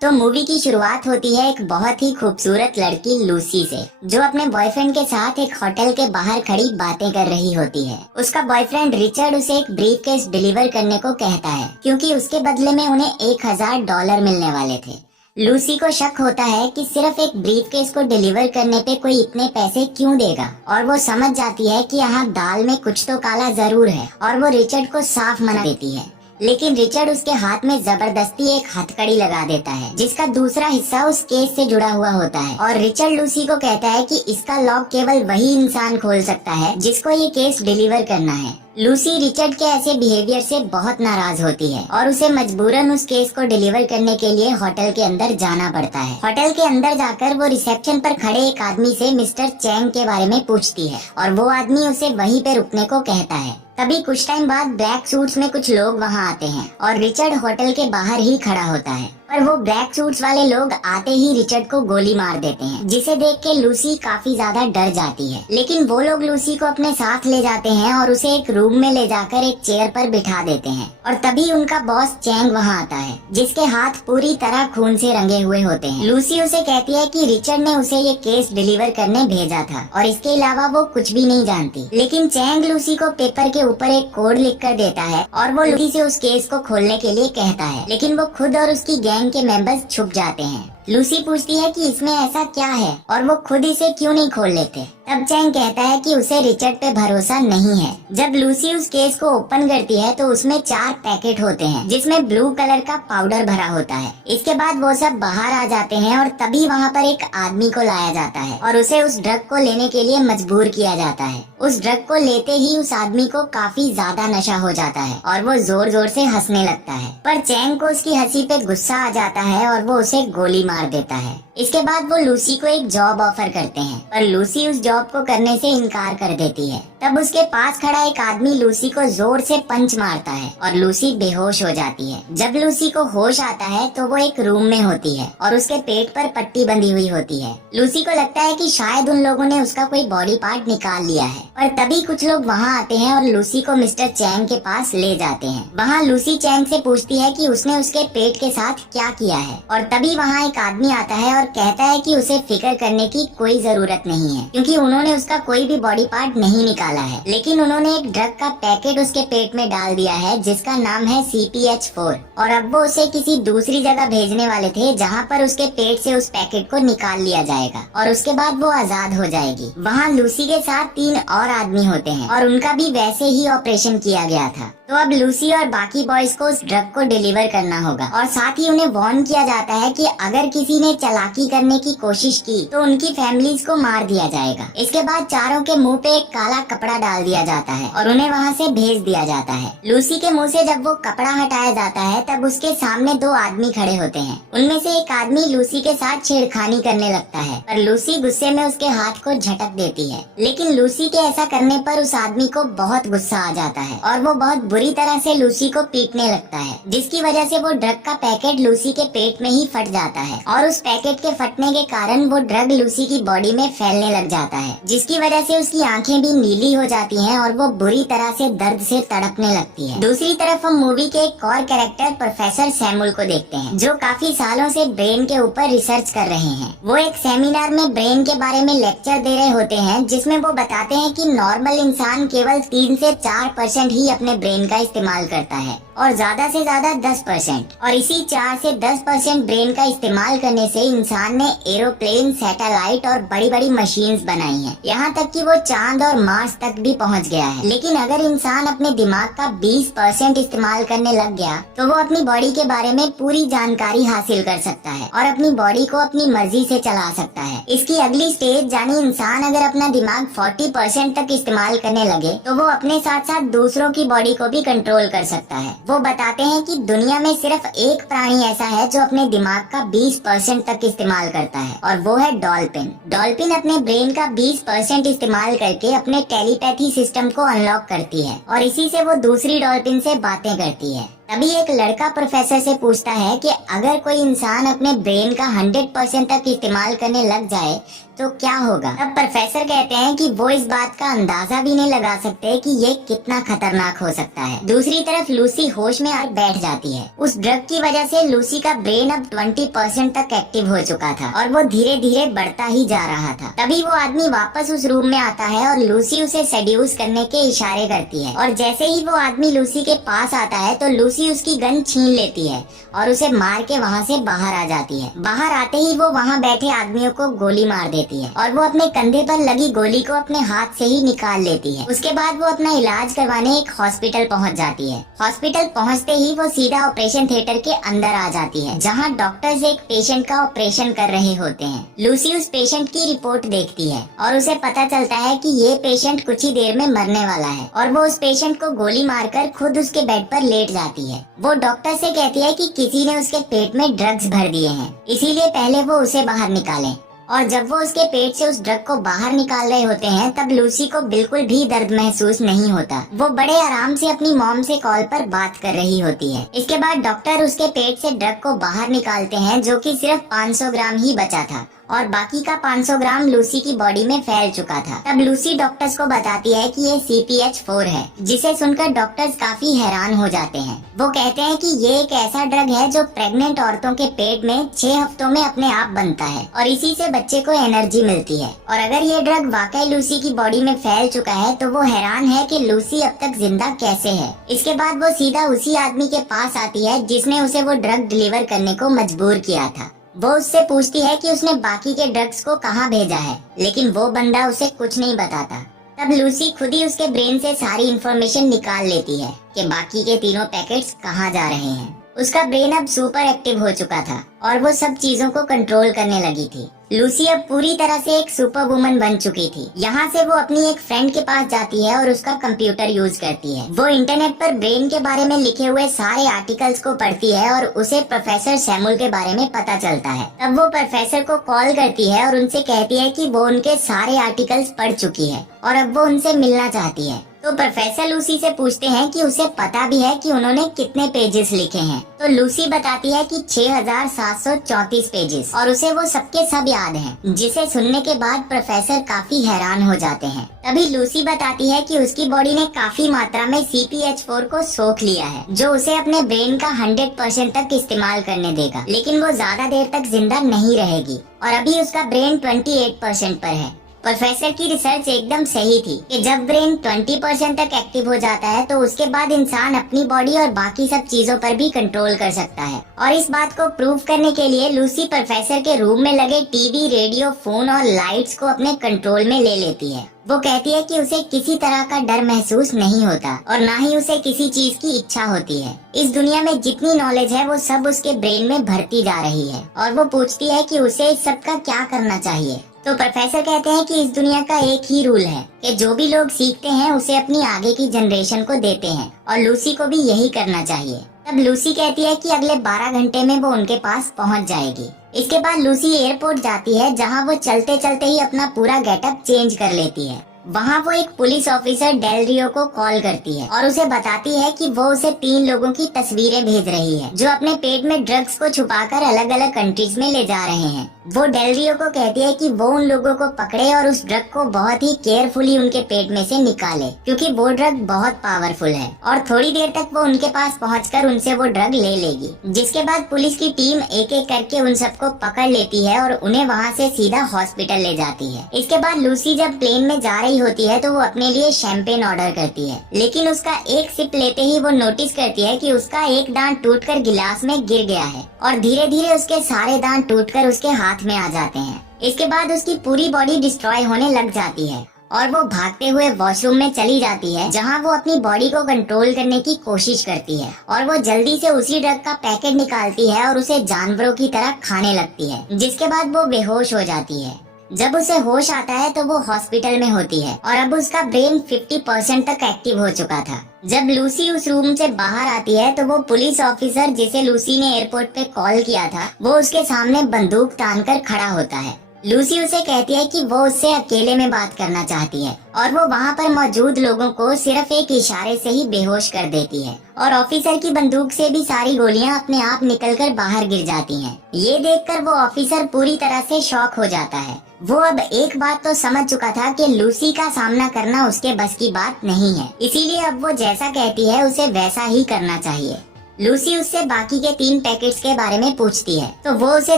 तो मूवी की शुरुआत होती है एक बहुत ही खूबसूरत लड़की लूसी से, जो अपने बॉयफ्रेंड के साथ एक होटल के बाहर खड़ी बातें कर रही होती है। उसका बॉयफ्रेंड रिचर्ड उसे एक ब्रीफकेस डिलीवर करने को कहता है, क्योंकि उसके बदले में उन्हें $1000 मिलने वाले थे। लूसी को शक होता है कि सिर्फ एक ब्रीफकेस को डिलीवर करने पे कोई इतने पैसे क्यों देगा, और वो समझ जाती है कि यहाँ दाल में कुछ तो काला जरूर है, और वो रिचर्ड को साफ मना देती है। लेकिन रिचर्ड उसके हाथ में जबरदस्ती एक हथकड़ी लगा देता है, जिसका दूसरा हिस्सा उस केस से जुड़ा हुआ होता है। और रिचर्ड लूसी को कहता है कि इसका लॉक केवल वही इंसान खोल सकता है जिसको ये केस डिलीवर करना है। लूसी रिचर्ड के ऐसे बिहेवियर से बहुत नाराज होती है और उसे मजबूरन उस केस को डिलीवर करने के लिए होटल के अंदर जाना पड़ता है। होटल के अंदर जाकर वो रिसेप्शन पर खड़े एक आदमी से मिस्टर चैंग के बारे में पूछती है, और वो आदमी उसे वहीं पे रुकने को कहता है। तभी कुछ टाइम बाद ब्लैक सूट्स में कुछ लोग वहाँ आते हैं और रिचर्ड होटल के बाहर ही खड़ा होता है, पर वो ब्लैक सूट्स वाले लोग आते ही रिचर्ड को गोली मार देते हैं, जिसे देख के लूसी काफी ज्यादा डर जाती है। लेकिन वो लोग लूसी को अपने साथ ले जाते हैं और उसे एक रूम में ले जाकर एक चेयर पर बिठा देते हैं। और तभी उनका बॉस चैंग वहाँ आता है, जिसके हाथ पूरी तरह खून से रंगे हुए होते हैं। लूसी उसे कहती है कि रिचर्ड ने उसे ये केस डिलीवर करने भेजा था और इसके अलावा वो कुछ भी नहीं जानती। लेकिन चैंग लूसी को पेपर के ऊपर एक कोड लिख कर देता है और वो लूसी से उस केस को खोलने के लिए कहता है, लेकिन वो खुद और उसकी गैंग के मेंबर्स छुप जाते हैं। लूसी पूछती है कि इसमें ऐसा क्या है और वो खुद इसे क्यों नहीं खोल लेते। तब चैंग कहता है कि उसे रिचर्ड पे भरोसा नहीं है। जब लूसी उस केस को ओपन करती है तो उसमें 4 पैकेट होते हैं, जिसमें ब्लू कलर का पाउडर भरा होता है। इसके बाद वो सब बाहर आ जाते हैं और तभी वहाँ पर एक आदमी को लाया जाता है और उसे उस ड्रग को लेने के लिए मजबूर किया जाता है। उस ड्रग को लेते ही उस आदमी को काफी ज्यादा नशा हो जाता है और वो जोर जोर से हंसने लगता है, पर चैंग को उसकी हंसी पे गुस्सा आ जाता है और वो उसे गोली मार देता है। इसके बाद वो लूसी को एक जॉब ऑफर करते हैं, पर लूसी उस जॉब को करने से इनकार कर देती है। तब उसके पास खड़ा एक आदमी लूसी को जोर से पंच मारता है और लूसी बेहोश हो जाती है। जब लूसी को होश आता है तो वो एक रूम में होती है और उसके पेट पर पट्टी बंधी हुई होती है। लूसी को लगता है कि शायद उन लोगों ने उसका कोई बॉडी पार्ट निकाल लिया है, और तभी कुछ लोग वहाँ आते हैं और लूसी को मिस्टर चैंग के पास ले जाते हैं। वहाँ लूसी चैंग से पूछती है कि उसने उसके पेट के साथ क्या किया है, और तभी वहाँ एक आदमी आता है और कहता है कि उसे फिक्र करने की कोई जरूरत नहीं है, क्योंकि उन्होंने उसका कोई भी बॉडी पार्ट नहीं निकाला है, लेकिन उन्होंने एक ड्रग का पैकेट उसके पेट में डाल दिया है जिसका नाम है CPH4, और अब वो उसे किसी दूसरी जगह भेजने वाले थे जहाँ पर उसके पेट से उस पैकेट को निकाल लिया जाएगा और उसके बाद वो आजाद हो जाएगी। वहाँ लूसी के साथ 3 और आदमी होते हैं और उनका भी वैसे ही ऑपरेशन किया गया था। तो अब लूसी और बाकी बॉयज को उस ड्रग को डिलीवर करना होगा, और साथ ही उन्हें वार्न किया जाता है कि अगर किसी ने चालाकी करने की कोशिश की तो उनकी फैमिलीज को मार दिया जाएगा। इसके बाद चारों के मुंह पे एक काला कपड़ा डाल दिया जाता है और उन्हें वहाँ से भेज दिया जाता है। लूसी के मुंह से जब वो कपड़ा हटाया जाता है तब उसके सामने 2 आदमी खड़े होते हैं। उनमें से एक आदमी लूसी के साथ छेड़खानी करने लगता है, पर लूसी गुस्से में उसके हाथ को झटक देती है। लेकिन लूसी के ऐसा करने पर उस आदमी को बहुत गुस्सा आ जाता है और वो बहुत बुरी तरह से लूसी को पीटने लगता है, जिसकी वजह से वो ड्रग का पैकेट लूसी के पेट में ही फट जाता है, और उस पैकेट के फटने के कारण वो ड्रग लूसी की बॉडी में फैलने लग जाता है, जिसकी वजह से उसकी आंखें भी नीली हो जाती हैं और वो बुरी तरह से दर्द से तड़पने लगती है। दूसरी तरफ हम मूवी के एक और कैरेक्टर प्रोफेसर सैमुअल को देखते हैं, जो काफी सालों से ब्रेन के ऊपर रिसर्च कर रहे हैं। वो एक सेमिनार में ब्रेन के बारे में लेक्चर दे रहे होते हैं, जिसमें वो बताते हैं कि नॉर्मल इंसान केवल 3 से 4% ही अपने ब्रेन का इस्तेमाल करता है और ज्यादा से ज्यादा 10%, और इसी 4 से 10% ब्रेन का इस्तेमाल करने से इंसान ने एरोप्लेन, सैटेलाइट और बड़ी बड़ी मशीन्स बनाई हैं। यहाँ तक कि वो चांद और मार्स तक भी पहुँच गया है। लेकिन अगर इंसान अपने दिमाग का 20% इस्तेमाल करने लग गया तो वो अपनी बॉडी के बारे में पूरी जानकारी हासिल कर सकता है और अपनी बॉडी को अपनी मर्जी से चला सकता है। इसकी अगली स्टेज यानी इंसान अगर अपना दिमाग 40% तक इस्तेमाल करने लगे तो वो अपने साथ साथ दूसरों की बॉडी को भी कंट्रोल कर सकता है। वो बताते हैं कि दुनिया में सिर्फ एक प्राणी ऐसा है जो अपने दिमाग का 20% तक इस्तेमाल करता है, और वो है डॉल्फिन। डॉल्फिन अपने ब्रेन का 20% इस्तेमाल करके अपने टेलीपैथी सिस्टम को अनलॉक करती है और इसी से वो दूसरी डॉल्फिन से बातें करती है। तभी एक लड़का प्रोफेसर से पूछता है कि अगर कोई इंसान अपने ब्रेन का 100% तक इस्तेमाल करने लग जाए तो क्या होगा। तब प्रोफेसर कहते हैं कि वो इस बात का अंदाजा भी नहीं लगा सकते कि ये कितना खतरनाक हो सकता है। दूसरी तरफ लूसी होश में आकर बैठ जाती है। उस ड्रग की वजह से लूसी का ब्रेन अब 20% तक एक्टिव हो चुका था और वो धीरे धीरे बढ़ता ही जा रहा था। तभी वो आदमी वापस उस रूम में आता है और लूसी उसे सेड्यूस करने के इशारे करती है और जैसे ही वो आदमी लूसी के पास आता है तो लूसी उसकी गन छीन लेती है और उसे मार के वहाँ से बाहर आ जाती है। बाहर आते ही वो वहाँ बैठे आदमियों को गोली मार देती है और वो अपने कंधे पर लगी गोली को अपने हाथ से ही निकाल लेती है। उसके बाद वो अपना इलाज करवाने एक हॉस्पिटल पहुँच जाती है। हॉस्पिटल पहुँचते ही वो सीधा ऑपरेशन थिएटर के अंदर आ जाती है जहाँ डॉक्टर्स एक पेशेंट का ऑपरेशन कर रहे होते हैं। लूसी उस पेशेंट की रिपोर्ट देखती है और उसे पता चलता है कि ये पेशेंट कुछ ही देर में मरने वाला है और वो उस पेशेंट को गोली मारकर खुद उसके बेड पर लेट जाती है। वो डॉक्टर से कहती है कि किसी ने उसके पेट में ड्रग्स भर दिए हैं, इसीलिए पहले वो उसे बाहर निकालें। और जब वो उसके पेट से उस ड्रग को बाहर निकाल रहे होते हैं तब लूसी को बिल्कुल भी दर्द महसूस नहीं होता। वो बड़े आराम से अपनी मॉम से कॉल पर बात कर रही होती है। इसके बाद डॉक्टर उसके पेट से ड्रग को बाहर निकालते हैं जो कि सिर्फ 500 ग्राम ही बचा था और बाकी का 500 ग्राम लूसी की बॉडी में फैल चुका था। तब लूसी डॉक्टर्स को बताती है कि ये CPH4 है, जिसे सुनकर डॉक्टर्स काफी हैरान हो जाते हैं। वो कहते हैं कि ये एक ऐसा ड्रग है जो प्रेग्नेंट औरतों के पेट में 6 हफ्तों में अपने आप बनता है और इसी से बच्चे को एनर्जी मिलती है। और अगर ये ड्रग वाकई लूसी की बॉडी में फैल चुका है तो वो हैरान है कि लूसी अब तक जिंदा कैसे है। इसके बाद वो सीधा उसी आदमी के पास आती है जिसने उसे वो ड्रग डिलीवर करने को मजबूर किया था। वो उससे पूछती है कि उसने बाकी के ड्रग्स को कहाँ भेजा है, लेकिन वो बंदा उसे कुछ नहीं बताता। तब लूसी खुद ही उसके ब्रेन से सारी इन्फॉर्मेशन निकाल लेती है कि बाकी के तीनों पैकेट्स कहाँ जा रहे हैं। उसका ब्रेन अब सुपर एक्टिव हो चुका था और वो सब चीजों को कंट्रोल करने लगी थी। लूसी अब पूरी तरह से एक सुपर वुमन बन चुकी थी। यहाँ से वो अपनी एक फ्रेंड के पास जाती है और उसका कंप्यूटर यूज करती है। वो इंटरनेट पर ब्रेन के बारे में लिखे हुए सारे आर्टिकल्स को पढ़ती है और उसे प्रोफेसर सैमुअल के बारे में पता चलता है। तब वो प्रोफेसर को कॉल करती है और उनसे कहती है कि वो उनके सारे आर्टिकल्स पढ़ चुकी है और अब वो उनसे मिलना चाहती है। तो प्रोफेसर लूसी से पूछते हैं कि उसे पता भी है कि उन्होंने कितने पेजेस लिखे हैं। तो लूसी बताती है कि 6734 पेजेस और उसे वो सबके सब याद हैं, जिसे सुनने के बाद प्रोफेसर काफी हैरान हो जाते हैं। तभी लूसी बताती है कि उसकी बॉडी ने काफी मात्रा में CPH4 को सोख लिया है, जो उसे अपने ब्रेन का 100% तक इस्तेमाल करने देगा, लेकिन वो ज्यादा देर तक जिंदा नहीं रहेगी और अभी उसका ब्रेन 28% पर है। प्रोफेसर की रिसर्च एकदम सही थी कि जब ब्रेन 20% तक एक्टिव हो जाता है तो उसके बाद इंसान अपनी बॉडी और बाकी सब चीजों पर भी कंट्रोल कर सकता है। और इस बात को प्रूव करने के लिए लूसी प्रोफेसर के रूम में लगे टीवी, रेडियो, फोन और लाइट्स को अपने कंट्रोल में ले लेती है। वो कहती है कि उसे किसी तरह का डर महसूस नहीं होता और ना ही उसे किसी चीज की इच्छा होती है। इस दुनिया में जितनी नॉलेज है वो सब उसके ब्रेन में भरती जा रही है और वो पूछती है कि उसे इस सब का क्या करना चाहिए। तो प्रोफेसर कहते हैं कि इस दुनिया का एक ही रूल है कि जो भी लोग सीखते हैं उसे अपनी आगे की जनरेशन को देते हैं और लूसी को भी यही करना चाहिए। तब लूसी कहती है कि अगले 12 घंटे में वो उनके पास पहुंच जाएगी। इसके बाद लूसी एयरपोर्ट जाती है जहां वो चलते चलते ही अपना पूरा गेटअप चेंज कर लेती है। वहाँ वो एक पुलिस ऑफिसर डेल रियो को कॉल करती है और उसे बताती है कि वो उसे 3 लोगों की तस्वीरें भेज रही है जो अपने पेट में ड्रग्स को छुपाकर अलग अलग कंट्रीज में ले जा रहे हैं। वो डेल रियो को कहती है कि वो उन लोगों को पकड़े और उस ड्रग को बहुत ही केयरफुली उनके पेट में से निकाले, क्योंकि वो ड्रग बहुत पावरफुल है और थोड़ी देर तक वो उनके पास पहुंचकर उनसे वो ड्रग ले लेगी। जिसके बाद पुलिस की टीम एक एक करके उन सबको पकड़ लेती है और उन्हें वहाँ से सीधा हॉस्पिटल ले जाती है। इसके बाद लूसी जब प्लेन में जा रही होती है तो वो अपने लिए शैंपेन ऑर्डर करती है, लेकिन उसका एक सिप लेते ही वो नोटिस करती है कि उसका एक दांत टूटकर गिलास में गिर गया है और धीरे धीरे उसके सारे दांत टूटकर उसके हाथ में आ जाते हैं। इसके बाद उसकी पूरी बॉडी डिस्ट्रॉय होने लग जाती है और वो भागते हुए वॉशरूम में चली जाती है जहां वो अपनी बॉडी को कंट्रोल करने की कोशिश करती है और वो जल्दी से उसी ड्रग का पैकेट निकालती है और उसे जानवरों की तरह खाने लगती है, जिसके बाद वो बेहोश हो जाती है। जब उसे होश आता है तो वो हॉस्पिटल में होती है और अब उसका ब्रेन 50% तक एक्टिव हो चुका था। जब लूसी उस रूम से बाहर आती है तो वो पुलिस ऑफिसर जिसे लूसी ने एयरपोर्ट पे कॉल किया था वो उसके सामने बंदूक तान कर खड़ा होता है। लूसी उसे कहती है कि वो उससे अकेले में बात करना चाहती है और वो वहाँ पर मौजूद लोगों को सिर्फ एक इशारे से ही बेहोश कर देती है और ऑफिसर की बंदूक से भी सारी गोलियां अपने आप निकलकर बाहर गिर जाती हैं। ये देखकर वो ऑफिसर पूरी तरह से शॉक हो जाता है। वो अब एक बात तो समझ चुका था कि लूसी का सामना करना उसके बस की बात नहीं है, इसीलिए अब वो जैसा कहती है उसे वैसा ही करना चाहिए। लूसी उससे बाकी के 3 पैकेट्स के बारे में पूछती है तो वो उसे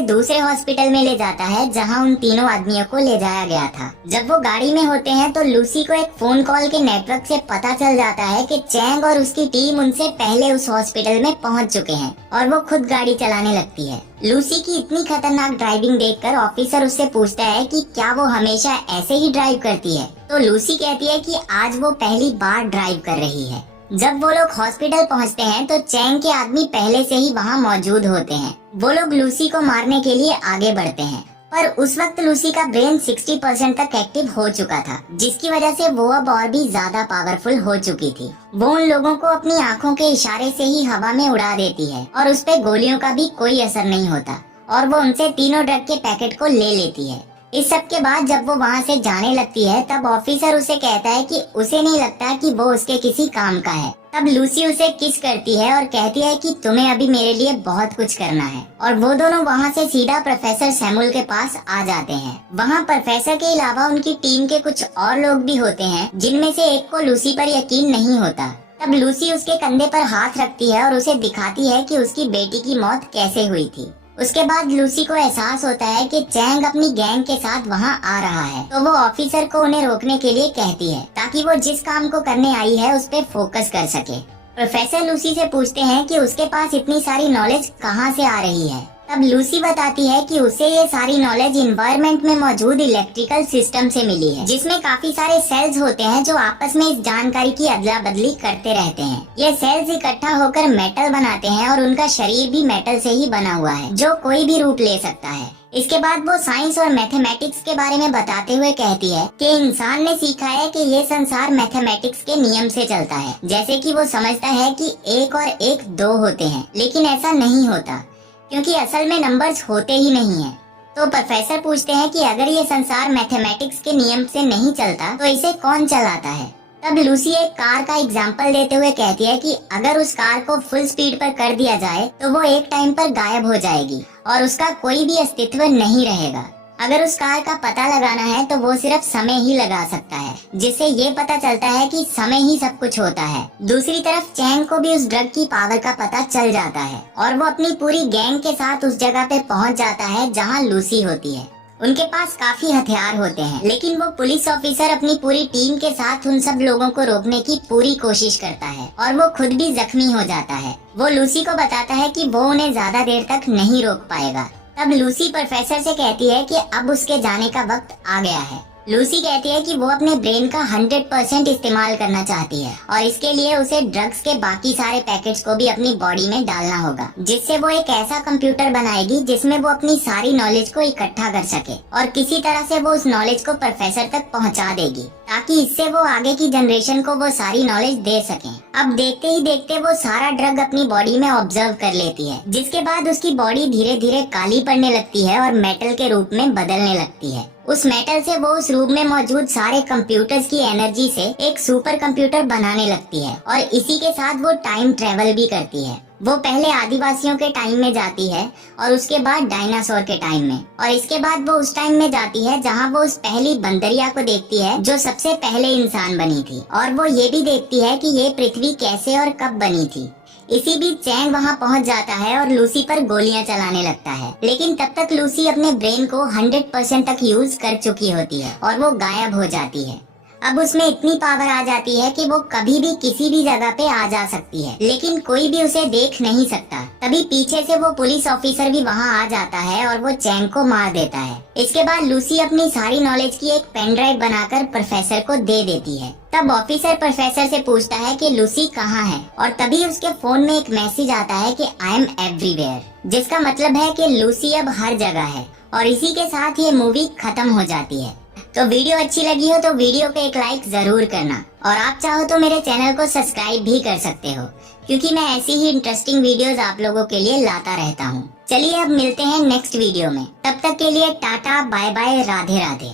दूसरे हॉस्पिटल में ले जाता है जहां उन तीनों आदमियों को ले जाया गया था। जब वो गाड़ी में होते हैं तो लूसी को एक फोन कॉल के नेटवर्क से पता चल जाता है कि चैंग और उसकी टीम उनसे पहले उस हॉस्पिटल में पहुंच चुके हैं और वो खुद गाड़ी चलाने लगती है। लूसी की इतनी खतरनाक ड्राइविंग देखकर ऑफिसर उससे पूछता है कि क्या वो हमेशा ऐसे ही ड्राइव करती है, तो लूसी कहती है कि आज वो पहली बार ड्राइव कर रही है। जब वो लोग हॉस्पिटल पहुंचते हैं तो चैंग के आदमी पहले से ही वहां मौजूद होते हैं। वो लोग लूसी को मारने के लिए आगे बढ़ते हैं, पर उस वक्त लूसी का ब्रेन 60% तक एक्टिव हो चुका था, जिसकी वजह से वो अब और भी ज्यादा पावरफुल हो चुकी थी। वो उन लोगों को अपनी आंखों के इशारे से ही हवा में उड़ा देती है और उस पे गोलियों का भी कोई असर नहीं होता और वो उनसे तीनों ड्रग के पैकेट को ले लेती है। इस सब के बाद जब वो वहाँ से जाने लगती है तब ऑफिसर उसे कहता है कि उसे नहीं लगता कि वो उसके किसी काम का है। तब लूसी उसे किस करती है और कहती है कि तुम्हें अभी मेरे लिए बहुत कुछ करना है, और वो दोनों वहाँ से सीधा प्रोफेसर सैमुअल के पास आ जाते हैं। वहाँ प्रोफेसर के अलावा उनकी टीम के कुछ और लोग भी होते हैं जिनमें से एक को लूसी पर यकीन नहीं होता। तब लूसी उसके कंधे पर हाथ रखती है और उसे दिखाती है कि उसकी बेटी की मौत कैसे हुई थी। उसके बाद लूसी को एहसास होता है कि चैंग अपनी गैंग के साथ वहाँ आ रहा है, तो वो ऑफिसर को उन्हें रोकने के लिए कहती है ताकि वो जिस काम को करने आई है उस पे फोकस कर सके। प्रोफेसर लूसी से पूछते हैं कि उसके पास इतनी सारी नॉलेज कहाँ से आ रही है। तब लूसी बताती है कि उसे ये सारी नॉलेज इन्वायरमेंट में मौजूद इलेक्ट्रिकल सिस्टम से मिली है, जिसमें काफी सारे सेल्स होते हैं जो आपस में इस जानकारी की अदला बदली करते रहते हैं। ये सेल्स इकट्ठा होकर मेटल बनाते हैं और उनका शरीर भी मेटल से ही बना हुआ है जो कोई भी रूप ले सकता है। इसके बाद वो साइंस और मैथमेटिक्स के बारे में बताते हुए कहती है कि इंसान ने सीखा है कि ये संसार मैथमेटिक्स के नियम से चलता है। जैसे कि वो समझता है कि 1 और 1 2 होते हैं, लेकिन ऐसा नहीं होता क्योंकि असल में नंबर्स होते ही नहीं हैं। तो प्रोफेसर पूछते हैं कि अगर ये संसार मैथमेटिक्स के नियम से नहीं चलता तो इसे कौन चलाता है। तब लूसी एक कार का एग्जाम्पल देते हुए कहती है कि अगर उस कार को फुल स्पीड पर कर दिया जाए तो वो एक टाइम पर गायब हो जाएगी और उसका कोई भी अस्तित्व नहीं रहेगा। अगर उस कार का पता लगाना है तो वो सिर्फ समय ही लगा सकता है, जिससे ये पता चलता है कि समय ही सब कुछ होता है। दूसरी तरफ चैंग को भी उस ड्रग की पावर का पता चल जाता है और वो अपनी पूरी गैंग के साथ उस जगह पे पहुंच जाता है जहां लूसी होती है। उनके पास काफी हथियार होते हैं, लेकिन वो पुलिस ऑफिसर अपनी पूरी टीम के साथ उन सब लोगों को रोकने की पूरी कोशिश करता है और वो खुद भी जख्मी हो जाता है। वो लूसी को बताता है कि वो उन्हें ज्यादा देर तक नहीं रोक पाएगा। तब लूसी प्रोफेसर से कहती है कि अब उसके जाने का वक्त आ गया है। लूसी कहती है कि वो अपने ब्रेन का 100% इस्तेमाल करना चाहती है और इसके लिए उसे ड्रग्स के बाकी सारे पैकेट्स को भी अपनी बॉडी में डालना होगा, जिससे वो एक ऐसा कंप्यूटर बनाएगी जिसमें वो अपनी सारी नॉलेज को इकट्ठा कर सके और किसी तरह से वो उस नॉलेज को प्रोफेसर तक पहुंचा देगी ताकि इससे वो आगे की जनरेशन को वो सारी नॉलेज दे सकें। अब देखते ही देखते वो सारा ड्रग अपनी बॉडी में ऑब्जर्व कर लेती है, जिसके बाद उसकी बॉडी धीरे धीरे काली पड़ने लगती है और मेटल के रूप में बदलने लगती है। उस मेटल से वो उस रूम में मौजूद सारे कंप्यूटर्स की एनर्जी से एक सुपर कंप्यूटर बनाने लगती है और इसी के साथ वो टाइम ट्रेवल भी करती है। वो पहले आदिवासियों के टाइम में जाती है और उसके बाद डायनासोर के टाइम में, और इसके बाद वो उस टाइम में जाती है जहाँ वो उस पहली बंदरिया को देखती है जो सबसे पहले इंसान बनी थी, और वो ये भी देखती है कि ये पृथ्वी कैसे और कब बनी थी। इसी बीच चैंग वहाँ पहुँच जाता है और लूसी पर गोलियां चलाने लगता है, लेकिन तब तक लूसी अपने ब्रेन को 100% तक यूज कर चुकी होती है और वो गायब हो जाती है। अब उसमें इतनी पावर आ जाती है कि वो कभी भी किसी भी जगह पे आ जा सकती है, लेकिन कोई भी उसे देख नहीं सकता। तभी पीछे से वो पुलिस ऑफिसर भी वहाँ आ जाता है और वो चैंग को मार देता है। इसके बाद लूसी अपनी सारी नॉलेज की एक पेन ड्राइव बनाकर प्रोफेसर को दे देती है। तब ऑफिसर प्रोफेसर से पूछता है कि लूसी कहाँ है, और तभी उसके फोन में एक मैसेज आता है कि आई एम एवरीवेयर, जिसका मतलब है कि लूसी अब हर जगह है। और इसी के साथ ये मूवी खत्म हो जाती है। तो वीडियो अच्छी लगी हो तो वीडियो को एक लाइक जरूर करना, और आप चाहो तो मेरे चैनल को सब्सक्राइब भी कर सकते हो, क्योंकि मैं ऐसी ही इंटरेस्टिंग वीडियोस आप लोगों के लिए लाता रहता हूँ। चलिए अब मिलते हैं नेक्स्ट वीडियो में, तब तक के लिए tata bye bye Radhe Radhe.